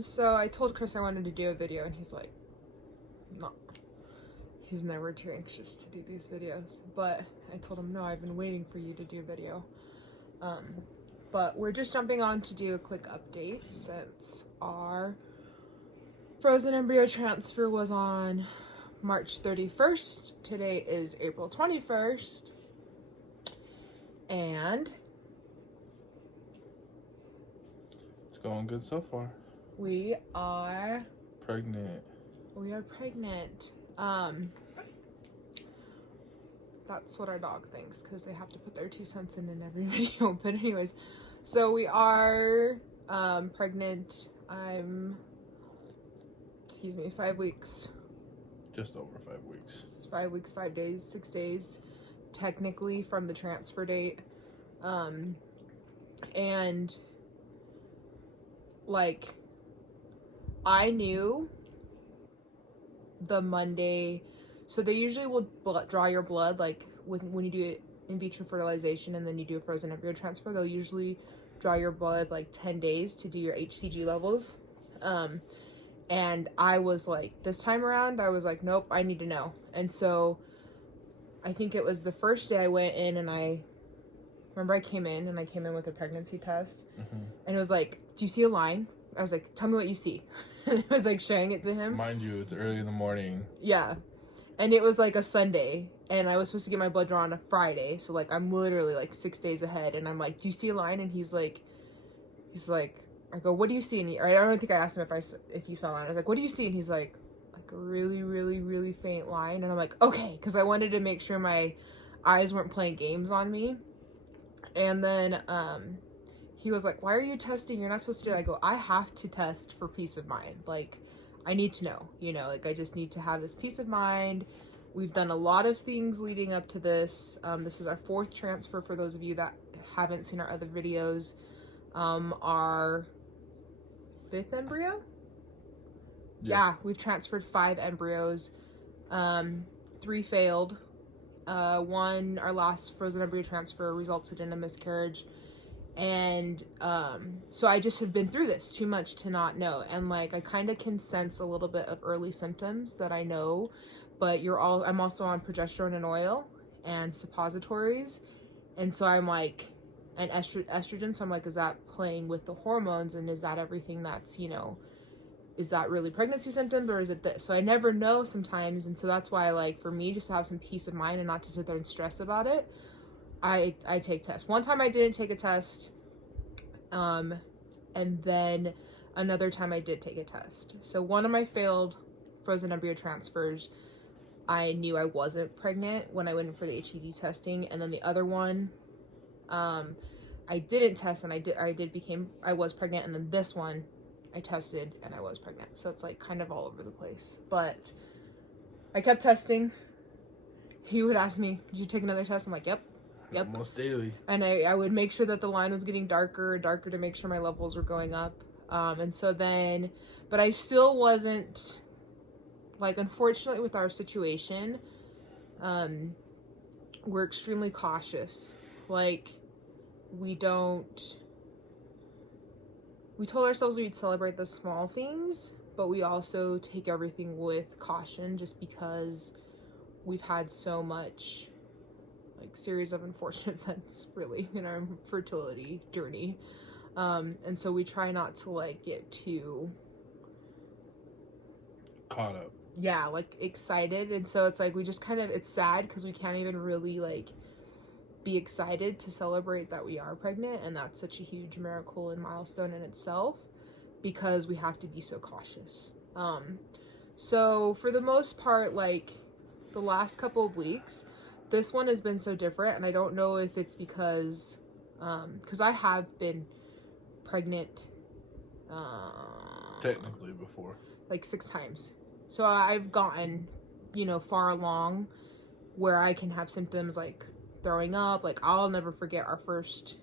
So I told Chris I wanted to do a video, and he's like, no. He's never too anxious to do these videos. But I told him, no, I've been waiting for you to do a video. But we're just jumping on to do a quick update since our frozen embryo transfer was on March 31st. Today is April 21st. And it's going good so far. We are pregnant. That's what our dog thinks, because they have to put their 2 cents in every video. But anyways, so we are pregnant. I'm 5 weeks. Just over 5 weeks. 5 weeks, 5 days, 6 days technically from the transfer date. And like, I knew the Monday, so they usually will draw your blood like when you do in vitro fertilization and then you do a frozen embryo transfer. They'll usually draw your blood like 10 days to do your HCG levels. And I was like, this time around I was like, nope, I need to know. And so I think it was the first day I went in, and I remember I came in with a pregnancy test. And it was like, do you see a line? I was like, tell me what you see. And I was like showing it to him. Mind you, it's early in the morning. Yeah. And it was like a Sunday, and I was supposed to get my blood drawn on a Friday. So like, I'm literally like 6 days ahead, and I'm like, do you see a line? And he's like, I go, what do you see? And I don't think I asked him if he saw a line. I was like, what do you see? And he's like a really, really, really faint line. And I'm like, okay. Cause I wanted to make sure my eyes weren't playing games on me. And then, he was like, why are you testing? You're not supposed to do that. I go, I have to test for peace of mind. Like, I need to know, like, I just need to have this peace of mind. We've done a lot of things leading up to this. This is our 4th transfer for those of you that haven't seen our other videos. Our 5th embryo? Yeah, we've transferred 5 embryos. 3 failed. One, our last frozen embryo transfer resulted in a miscarriage. And so I just have been through this too much to not know. And like, I kind of can sense a little bit of early symptoms that I know, but I'm also on progesterone and oil and suppositories. And so I'm like, and estrogen. So I'm like, is that playing with the hormones? And is that everything that's, is that really pregnancy symptoms, or is it this? So I never know sometimes. And so that's why, like, for me, just to have some peace of mind and not to sit there and stress about it, I take tests. One time I didn't take a test, and then another time I did take a test. So one of my failed frozen embryo transfers, I knew I wasn't pregnant when I went in for the HCG testing, and then the other one, I didn't test, and I was pregnant, and then this one, I tested and I was pregnant. So it's like kind of all over the place. But I kept testing. He would ask me, did you take another test? I'm like, yep. Almost daily. And I would make sure that the line was getting darker to make sure my levels were going up. And so then, but I still wasn't, like, unfortunately with our situation, we're extremely cautious. Like, we told ourselves we'd celebrate the small things, but we also take everything with caution just because we've had so much, like, series of unfortunate events really in our fertility journey. And so we try not to, like, get too caught up. Yeah, like, excited. And so it's like, we just kind of, it's sad because we can't even really, like, be excited to celebrate that we are pregnant, and that's such a huge miracle and milestone in itself because we have to be so cautious. So for the most part, like, the last couple of weeks, this one has been so different, and I don't know if it's because I have been pregnant technically before, like 6 times. So I've gotten, far along where I can have symptoms like throwing up. Like, I'll never forget our first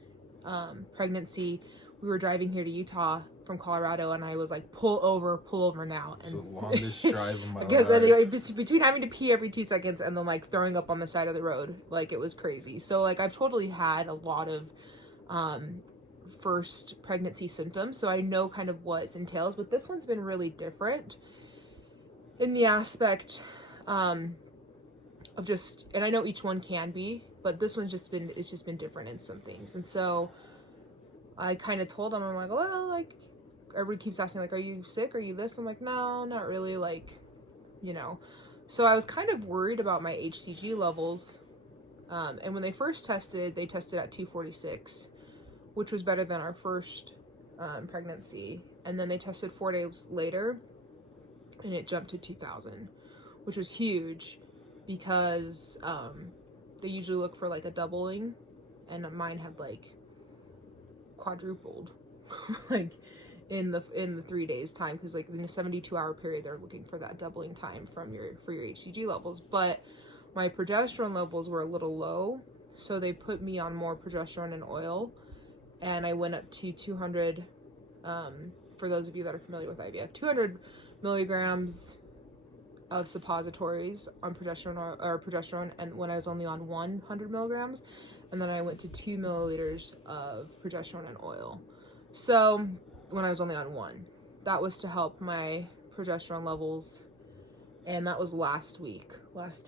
pregnancy. We were driving here to Utah from Colorado, and I was like, pull over now. And it's the longest drive of my life. Because anyway, between having to pee every 2 seconds and then, like, throwing up on the side of the road, like, it was crazy. So, like, I've totally had a lot of first pregnancy symptoms, so I know kind of what it entails, but this one's been really different in the aspect of just, and I know each one can be, but this one's just been, it's just been different in some things. And so I kind of told him, I'm like, well, like, everybody keeps asking, like, are you sick? Are you this? I'm like, no, not really, like, you know. So I was kind of worried about my HCG levels. And when they first tested, they tested at 246, which was better than our first pregnancy. And then they tested 4 days later, and it jumped to 2,000, which was huge because they usually look for like a doubling, and mine had like quadrupled like in the 3 days time, because like in a 72-hour period they're looking for that doubling time for your HCG levels. But my progesterone levels were a little low, so they put me on more progesterone and oil, and I went up to 200 for those of you that are familiar with IVF, 200 milligrams of suppositories on progesterone, and when I was only on 100 milligrams, and then I went to 2 milliliters of progesterone and oil. So when I was only on 1, that was to help my progesterone levels, and that was last Tuesday. Last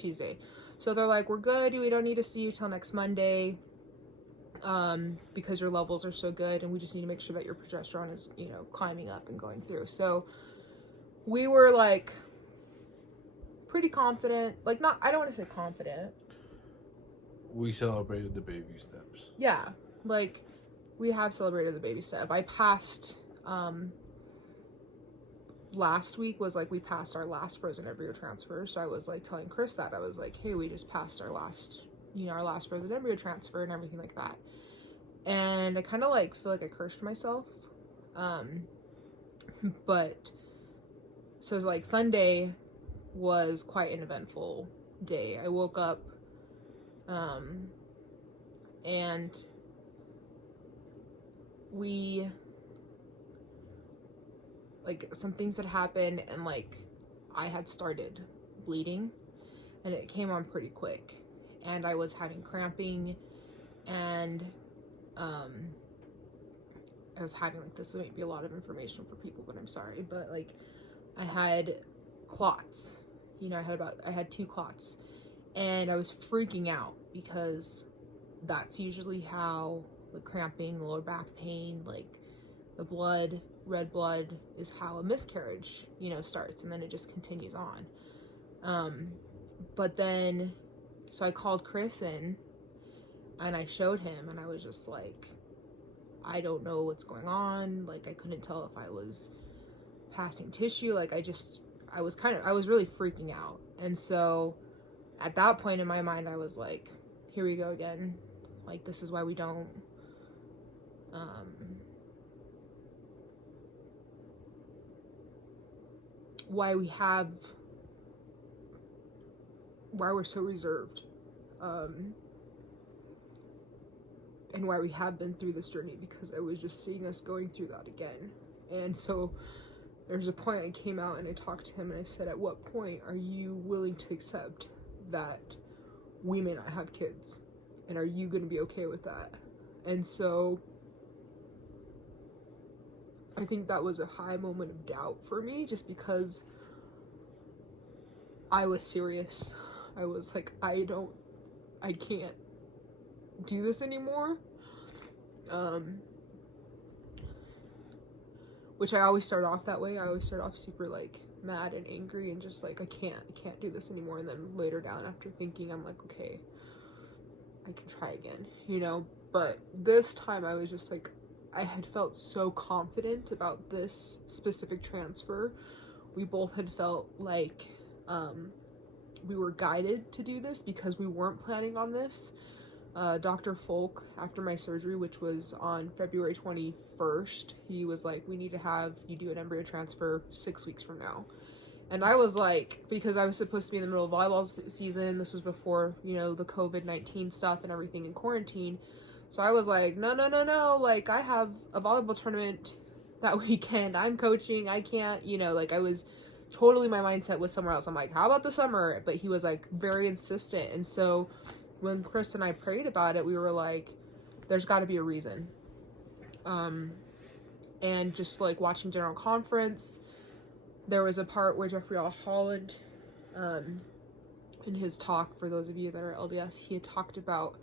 Tuesday. So they're like, we're good, we don't need to see you till next Monday, because your levels are so good, and we just need to make sure that your progesterone is, you know, climbing up and going through. So we were like pretty confident, like, not, I don't want to say confident. We celebrated the baby steps. Yeah, like, we have celebrated the baby step. I passed, last week was like, we passed our last frozen embryo transfer. So I was like telling Chris that, I was like, hey, we just passed our last frozen embryo transfer and everything like that. And I kind of like feel like I cursed myself. But so it was like Sunday was quite an eventful day. I woke up, and we, like, some things had happened, and like I had started bleeding, and it came on pretty quick, and I was having cramping, and I was having, like, this might be a lot of information for people, but I'm sorry, but like I had clots, you know, I had 2 clots, and I was freaking out because that's usually how the cramping, the lower back pain, like the blood, red blood, is how a miscarriage, you know, starts, and then it just continues on. But then, so I called Chris in, and I showed him, and I was just like, I don't know what's going on. Like, I couldn't tell if I was passing tissue. Like, I was really freaking out. And so at that point in my mind, I was like, here we go again. Like, this is why we don't, why we're so reserved, and why we have been through this journey, because I was just seeing us going through that again. And so there's a point I came out and I talked to him, and I said, at what point are you willing to accept that we may not have kids, and are you going to be okay with that? And so I think that was a high moment of doubt for me, just because I was serious. I was like, I can't do this anymore. Which I always start off that way. I always start off super like mad and angry and just like, I can't do this anymore. And then later down, after thinking, I'm like, okay, I can try again, you know. But this time I was just like, I had felt so confident about this specific transfer. We both had felt like we were guided to do this because we weren't planning on this. Dr. Folk, after my surgery, which was on February 21st, he was like, we need to have you do an embryo transfer 6 weeks from now. And I was like, because I was supposed to be in the middle of volleyball season, this was before, you know, the COVID-19 stuff and everything in quarantine. So I was like, no, like, I have a volleyball tournament that weekend, I'm coaching, I can't, you know, like, I was totally, my mindset was somewhere else. I'm like, how about the summer? But he was like very insistent. And so when Chris and I prayed about it, we were like, there's got to be a reason. And just like watching General Conference, there was a part where Jeffrey L. Holland, in his talk, for those of you that are LDS, he had talked about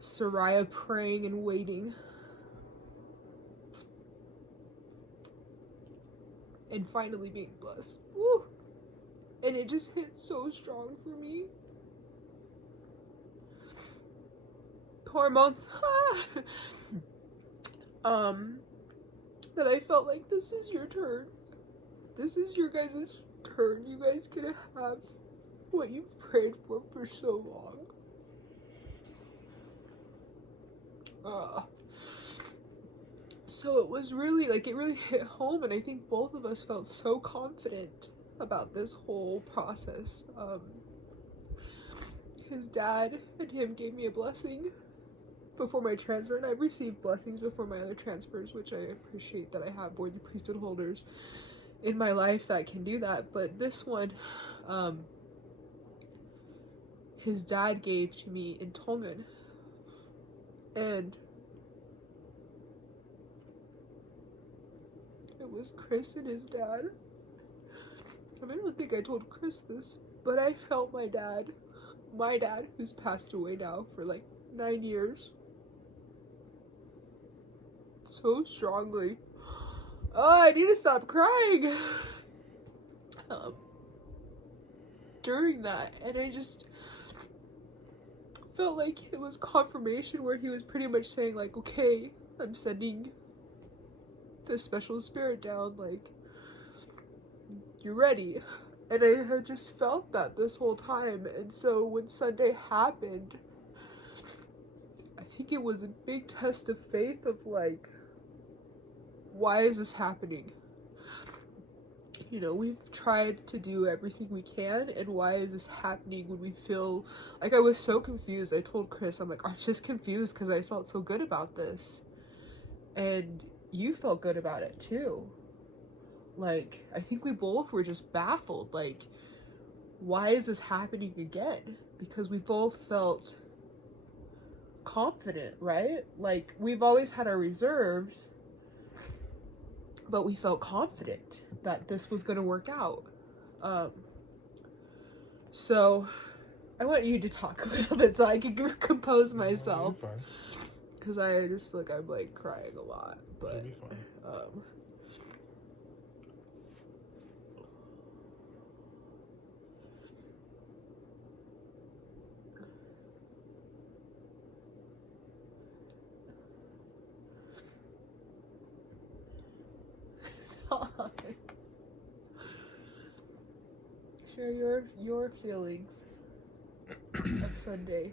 Sariah praying and waiting. And finally being blessed. Woo! And it just hit so strong for me. Hormones. That I felt like this is your turn. This is your guys' turn. You guys can have what you've prayed for so long. So it was really, like, it really hit home, and I think both of us felt so confident about this whole process. His dad and him gave me a blessing before my transfer, and I've received blessings before my other transfers, which I appreciate that I have worthy priesthood holders in my life that can do that. But this one, his dad gave to me in Tongan, and it was Chris and his dad. I don't think I told Chris this, but I felt my dad, who's passed away now for like 9 years, so strongly. Oh, I need to stop crying. During that, and I just felt like it was confirmation where he was pretty much saying like, okay, I'm sending this special spirit down, like, you're ready. And I had just felt that this whole time. And so when Sunday happened, I think it was a big test of faith of like, why is this happening? You know, we've tried to do everything we can, and why is this happening when we feel like, I was so confused. I told Chris, I'm like, I'm just confused because I felt so good about this. And you felt good about it too. Like, I think we both were just baffled. Like, why is this happening again? Because we both felt confident, right? Like, we've always had our reserves, but we felt confident that this was going to work out. So I want you to talk a little bit so I can compose myself. Because I just feel like I'm like crying a lot. But share your feelings of Sunday.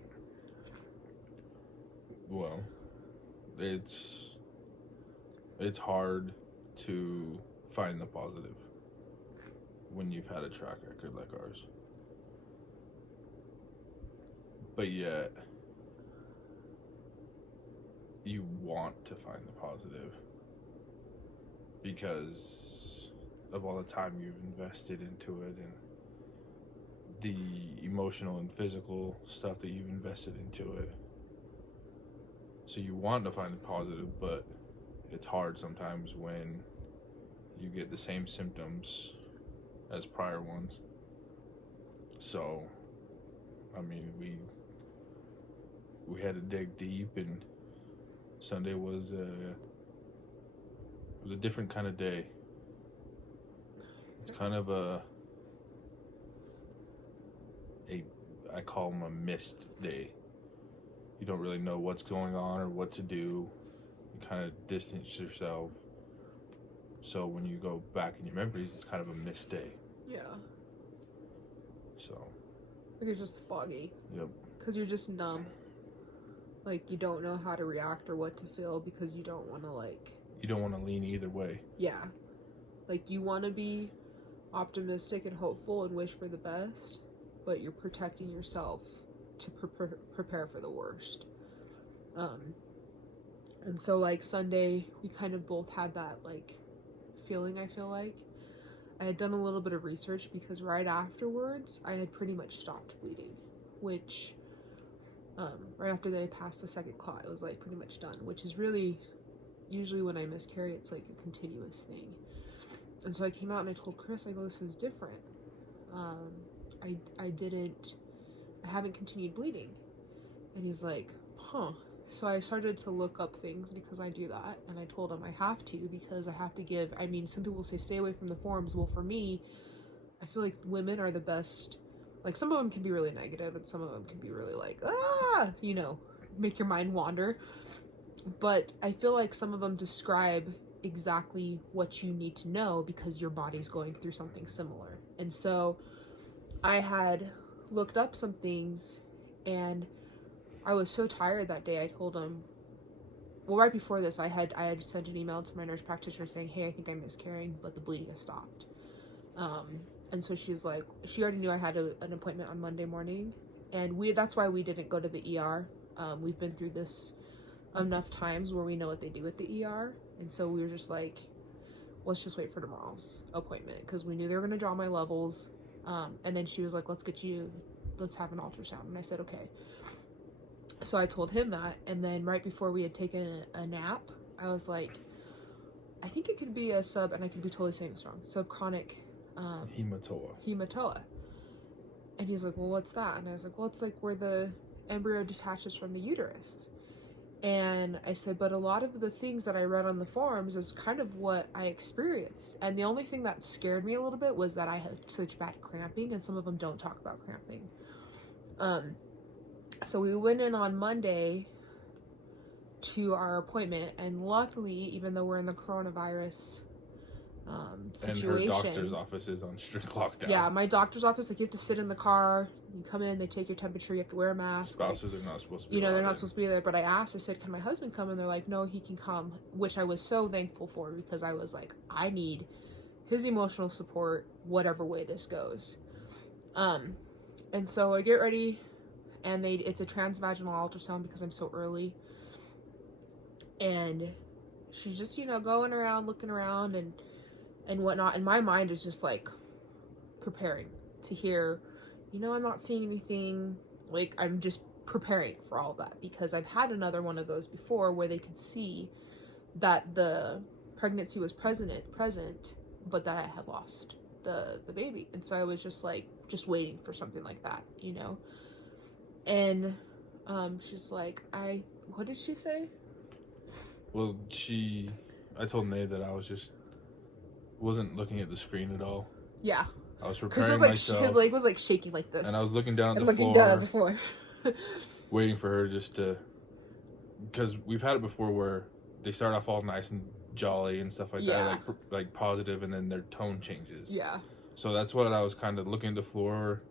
Well, it's hard to find the positive when you've had a track record like ours. But yet, you want to find the positive because of all the time you've invested into it and the emotional and physical stuff that you've invested into it. So you want to find the positive, but it's hard sometimes when you get the same symptoms as prior ones. So, I mean, we had to dig deep, and Sunday was a different kind of day. It's kind of I call them a missed day. You don't really know what's going on or what to do. You kind of distance yourself. So when you go back in your memories, it's kind of a missed day. Yeah. So. Like, it's just foggy. Yep. Because you're just numb. Like, you don't know how to react or what to feel because you don't want to, like... You don't want to lean either way. Yeah. Like, you want to be optimistic and hopeful and wish for the best, but you're protecting yourself to prepare for the worst. And so, like, Sunday, we kind of both had that, like, feeling, I feel like. I had done a little bit of research because right afterwards, I had pretty much stopped bleeding, which Right after they passed the second clot, it was like pretty much done, which is really usually when I miscarry, it's like a continuous thing. And so I came out and I told Chris, I go, this is different. I haven't continued bleeding. And he's like, huh. So I started to look up things because I do that. And I told him I have to, because I have to give, I mean, some people say stay away from the forums. Well, for me, I feel like women are the best. Like, some of them can be really negative and some of them can be really like, you know, make your mind wander. But I feel like some of them describe exactly what you need to know because your body's going through something similar. And so I had looked up some things, and I was so tired that day. I told him, well, right before this, I had sent an email to my nurse practitioner saying, hey, I think I'm miscarrying, but the bleeding has stopped. And so she's like, she already knew I had an appointment on Monday morning, and that's why we didn't go to the ER. We've been through this enough times where we know what they do at the ER, and so we were just like, let's just wait for tomorrow's appointment, because we knew they were going to draw my levels. And then she was like, let's have an ultrasound. And I said, okay. So I told him that, and then right before we had taken a nap, I was like, I think it could be and I could be totally saying this wrong, subchorionic hematoa. And he's like, well, what's that? And I was like, well, it's like where the embryo detaches from the uterus. And I said, but a lot of the things that I read on the forums is kind of what I experienced. And the only thing that scared me a little bit was that I had such bad cramping, and some of them don't talk about cramping. So we went in on Monday to our appointment, and luckily, even though we're in the coronavirus situation. And her doctor's office is on strict lockdown. Yeah, my doctor's office, like, you have to sit in the car, you come in, they take your temperature, you have to wear a mask. Spouses are not supposed to be there. They're not supposed to be there, but I asked, I said, can my husband come? And they're like, no, he can come, which I was so thankful for, because I was like, I need his emotional support, whatever way this goes. And so I get ready, and it's a transvaginal ultrasound because I'm so early. And she's just, going around, looking around, and whatnot, and my mind is just like preparing to hear, I'm not seeing anything. Like, I'm just preparing for all that, because I've had another one of those before where they could see that the pregnancy was present, but that I had lost the baby. And so I was just like, just waiting for something like that, and she's like, what did she say? Well, I told Nate that I wasn't looking at the screen at all. Yeah. I was preparing myself. His leg was like shaking like this. And I was looking down at the floor. Waiting for her because we've had it before where they start off all nice and jolly and stuff like that, like positive, and then their tone changes. Yeah. So that's what I was kind of looking at the floor,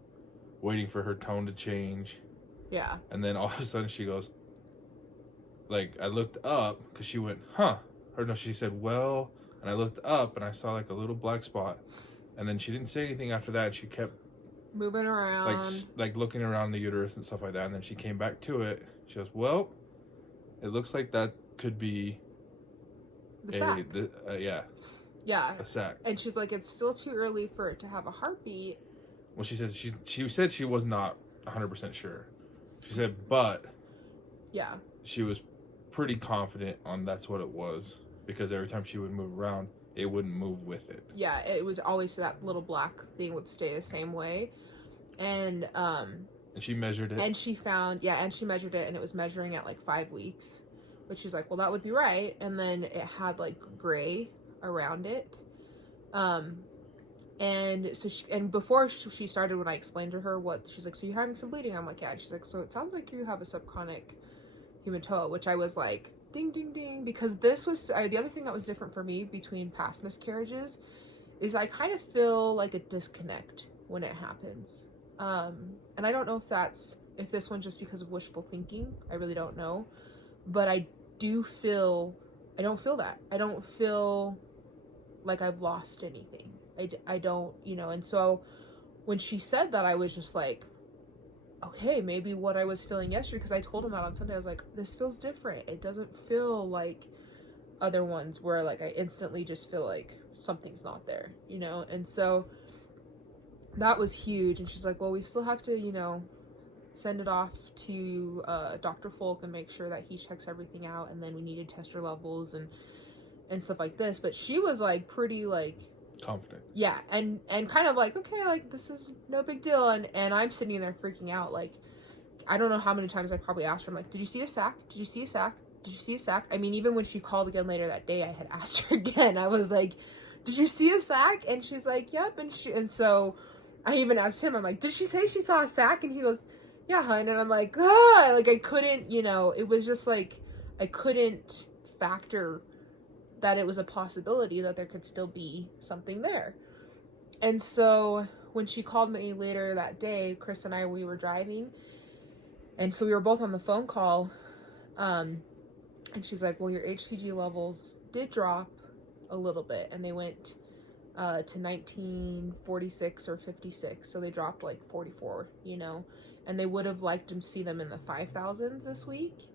waiting for her tone to change. Yeah. And then all of a sudden she goes, like, I looked up because she went, huh? Or no, she said, well, and I looked up and I saw like a little black spot. And then she didn't say anything after that. She kept moving around, like looking around the uterus and stuff like that. And then she came back to it. She goes, well, it looks like that could be the sac. Yeah. A sac. And she's like, it's still too early for it to have a heartbeat. Well, she says she said she was not 100% sure. She said, but yeah, she was pretty confident on that's what it was, because every time she would move around, it wouldn't move with it. Yeah, it was always that little black thing would stay the same way. And she measured it. And she measured it, and it was measuring at like 5 weeks. But she's like, well, that would be right. And then it had like gray around it. And so before she started, when I explained to her she's like, so you're having some bleeding? I'm like, yeah. And she's like, so it sounds like you have a subchorionic hematoa, which I was like, ding, ding, ding, because this was the other thing that was different for me between past miscarriages is I kind of feel like a disconnect when it happens. And I don't know if this one's just because of wishful thinking. I really don't know. But I don't feel that. I don't feel like I've lost anything. I don't, and so when she said that, I was just like, okay, maybe what I was feeling yesterday, because I told him that on Sunday. I was like, this feels different. It doesn't feel like other ones where like I instantly just feel like something's not there, And so that was huge. And she's like, well, we still have to, send it off to Dr. Folk and make sure that he checks everything out, and then we needed test her levels and stuff like this. But she was like pretty like confident. Yeah, and kind of like, okay, like this is no big deal, and I'm sitting there freaking out. Like, I don't know how many times I probably asked her, I'm like, did you see a sac? Did you see a sac? Did you see a sac? I mean, even when she called again later that day, I had asked her again. I was like, did you see a sac? And she's like, yep. And so I even asked him, I'm like, did she say she saw a sac? And he goes, yeah, hun. And I'm like, ah, like I couldn't, it was just like I couldn't factor that it was a possibility that there could still be something there. And so when she called me later that day, Chris and I, we were driving, and so we were both on the phone call, and she's like, well, your HCG levels did drop a little bit, and they went to 1946 or 56, so they dropped like 44, and they would have liked to see them in the 5,000s this week.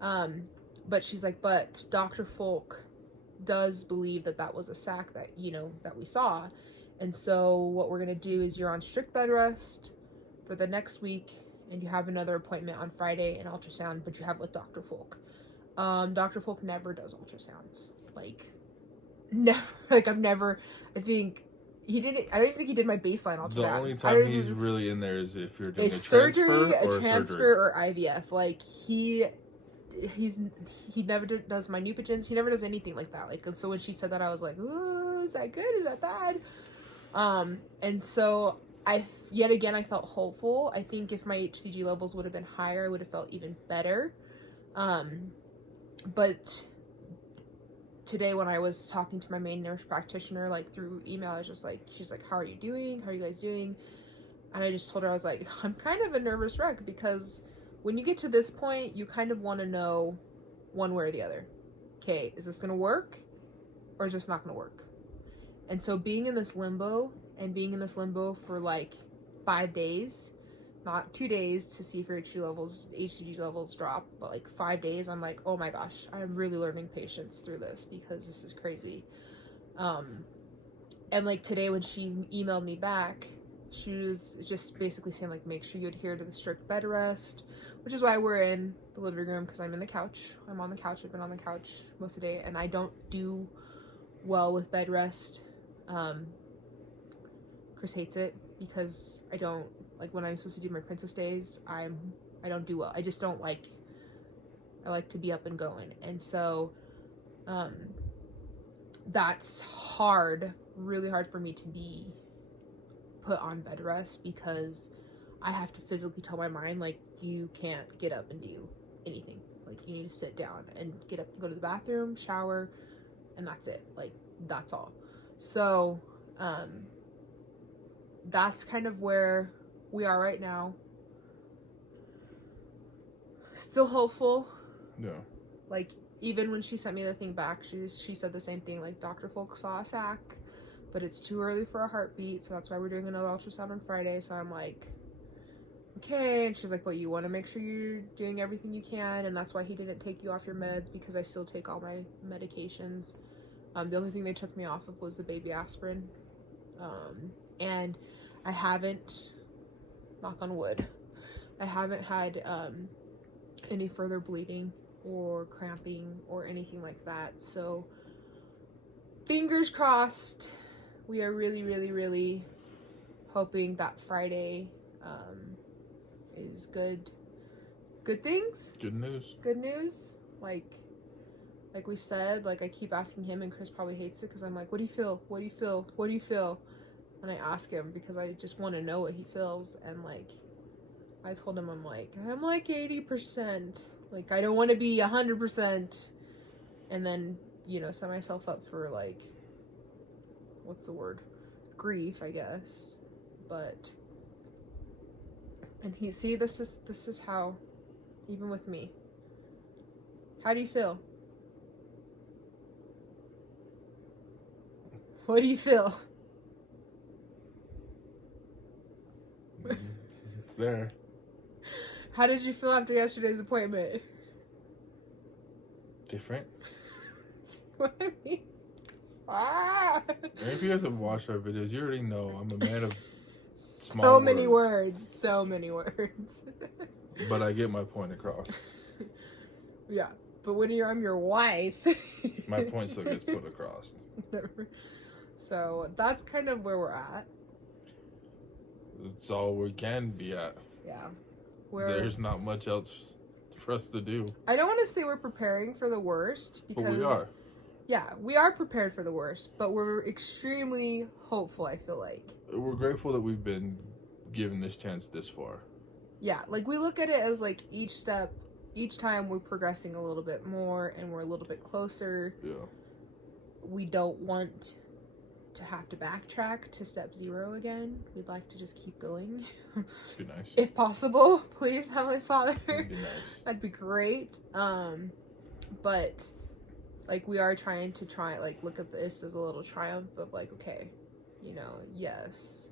But she's like, but Dr. Folk does believe that was a sac that, that we saw. And so what we're going to do is you're on strict bed rest for the next week, and you have another appointment on Friday, an ultrasound, but you have with Dr. Folk. Dr. Folk never does ultrasounds. Like, never. Like, I think he didn't, I don't even think he did my baseline ultrasound. The only time he's really in there is if you're doing a surgery, transfer or IVF. Like, he never does my Neupogens. He never does anything like that. Like, and so when she said that, I was like, ooh, is that good? Is that bad? And so yet again, I felt hopeful. I think if my HCG levels would have been higher, I would have felt even better. But today when I was talking to my main nurse practitioner, like through email, I was just like, she's like, how are you doing? How are you guys doing? And I just told her, I was like, I'm kind of a nervous wreck, because when you get to this point, you kind of want to know one way or the other. Okay, is this going to work, or is this not going to work? And so being in this limbo for like 5 days, not 2 days to see if your HCG levels drop, but like 5 days, I'm like, oh my gosh, I'm really learning patience through this, because this is crazy. And like today when she emailed me back, she was just basically saying like, make sure you adhere to the strict bed rest, which is why we're in the living room, because I'm on the couch. I've been on the couch most of the day, and I don't do well with bed rest. Chris hates it, because I don't, like, when I'm supposed to do my princess days, I don't do well. I just don't like, I like to be up and going. And so, that's hard, really hard for me to be put on bed rest, because I have to physically tell my mind, like, you can't get up and do anything. Like, you need to sit down and get up and go to the bathroom, shower, and that's it. Like, that's all. So, that's kind of where we are right now. Still hopeful. Yeah. Like, even when she sent me the thing back, she said the same thing, like, Dr. Folk saw a sac, but it's too early for a heartbeat, so that's why we're doing another ultrasound on Friday. So I'm like, okay. And she's like, but you want to make sure you're doing everything you can, and that's why he didn't take you off your meds, because I still take all my medications. The only thing they took me off of was the baby aspirin. And I haven't, knock on wood, I haven't had any further bleeding or cramping or anything like that. So fingers crossed. We are really, really, really hoping that Friday is good things. Good news. Good news. Like we said, like I keep asking him, and Chris probably hates it, because I'm like, what do you feel? What do you feel? What do you feel? And I ask him because I just want to know what he feels. And like, I told him, I'm like 80%. Like, I don't want to be 100%. And then, set myself up for like, what's the word? Grief, I guess. But, and this is how, even with me. How do you feel? What do you feel? It's there. How did you feel after yesterday's appointment? Different. What I mean? Ah! And if you guys have watched our videos, you already know I'm a man of So many words. So many words. But I get my point across. Yeah. But when I'm your wife... my point still gets put across. So that's kind of where we're at. It's all we can be at. Yeah. There's not much else for us to do. I don't want to say we're preparing for the worst, because... But we are. Yeah, we are prepared for the worst, but we're extremely hopeful, I feel like. We're grateful that we've been given this chance this far. Yeah, like, we look at it as, like, each step, each time we're progressing a little bit more, and we're a little bit closer. Yeah. We don't want to have to backtrack to step 0 again. We'd like to just keep going. Be nice. If possible, please, Heavenly Father. That'd be nice. That'd be great. But, like, we are trying to look at this as a little triumph of, like, okay, you know, yes,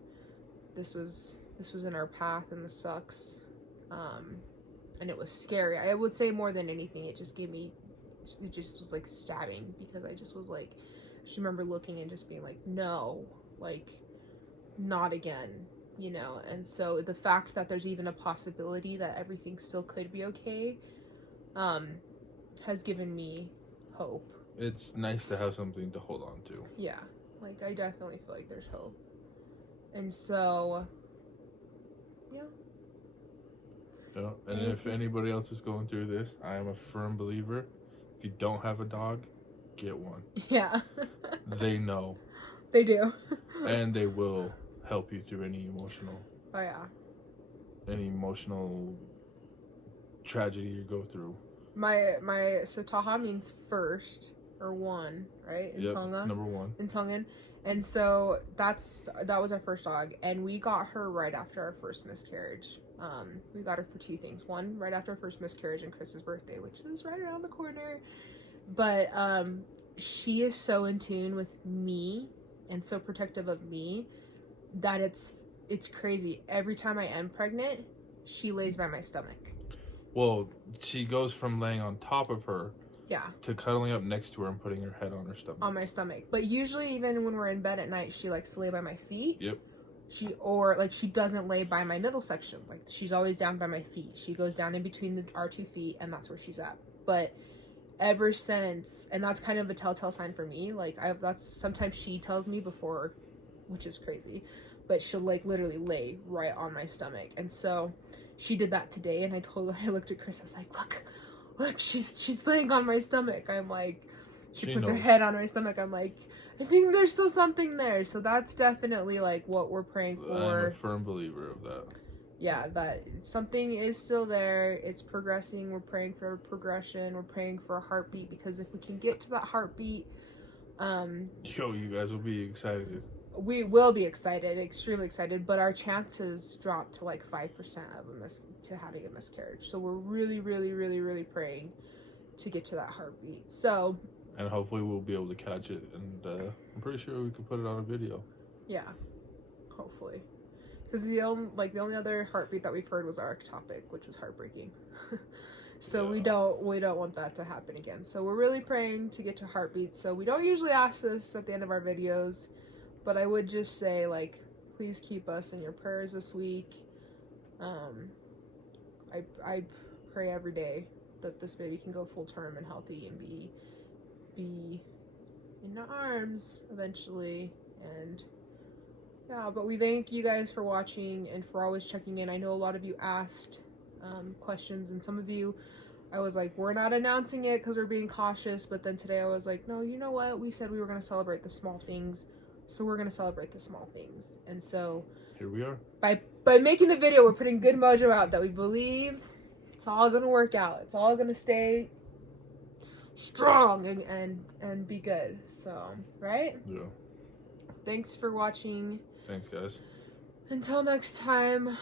this was in our path, and this sucks. And it was scary. I would say more than anything, it just was like stabbing, because I just was like, I just remember looking and just being like, no, like, not again, you know. And so the fact that there's even a possibility that everything still could be okay, has given me hope. It's nice to have something to hold on to. Yeah, like, I definitely feel like there's hope. And so, yeah. Yeah. And if anybody else is going through this, I am a firm believer, if you don't have a dog, get one. Yeah. They know. They do. And they will help you through any emotional tragedy you go through. So Taha means first, or one, right? In Tonga. Number 1. In Tongan. And so that was our first dog, and we got her right after our first miscarriage. We got her for 2 things. One, right after our first miscarriage and Chris's birthday, which is right around the corner. But she is so in tune with me and so protective of me that it's crazy. Every time I am pregnant, she lays by my stomach. Well, she goes from laying on top of her, yeah, to cuddling up next to her and putting her head on her stomach. On my stomach. But usually, even when we're in bed at night, she likes to lay by my feet. Yep. She doesn't lay by my middle section. Like, she's always down by my feet. She goes down in between our 2 feet, and that's where she's at. But ever since, and that's kind of a telltale sign for me. Like, sometimes she tells me before, which is crazy, but she'll, like, literally lay right on my stomach. And so she did that today, and I looked at Chris. I was like, look, she's laying on my stomach. I'm like, she puts her head on my stomach. I'm like, I think there's still something there. So that's definitely, like, what we're praying for. I'm a firm believer of that. Yeah, that something is still there. It's progressing. We're praying for progression. We're praying for a heartbeat, because if we can get to that heartbeat, you guys will be excited. We will be excited, extremely excited, but our chances drop to like 5% to having a miscarriage. So we're really, really, really, really praying to get to that heartbeat. So, and hopefully we'll be able to catch it, and I'm pretty sure we can put it on a video. Yeah, hopefully. Because the only other heartbeat that we've heard was our ectopic, which was heartbreaking. So yeah. we don't want that to happen again. So we're really praying to get to heartbeats. So we don't usually ask this at the end of our videos, but I would just say, like, please keep us in your prayers this week. I pray every day that this baby can go full term and healthy and be in our arms eventually. And yeah, but we thank you guys for watching and for always checking in. I know a lot of you asked questions, and some of you, I was like, we're not announcing it because we're being cautious, but then today I was like, no, you know what? We said we were going to celebrate the small things, so we're going to celebrate the small things. And so here we are. By making the video, we're putting good mojo out that we believe it's all going to work out. It's all going to stay strong and be good. So, right? Yeah. Thanks for watching. Thanks, guys. Until next time.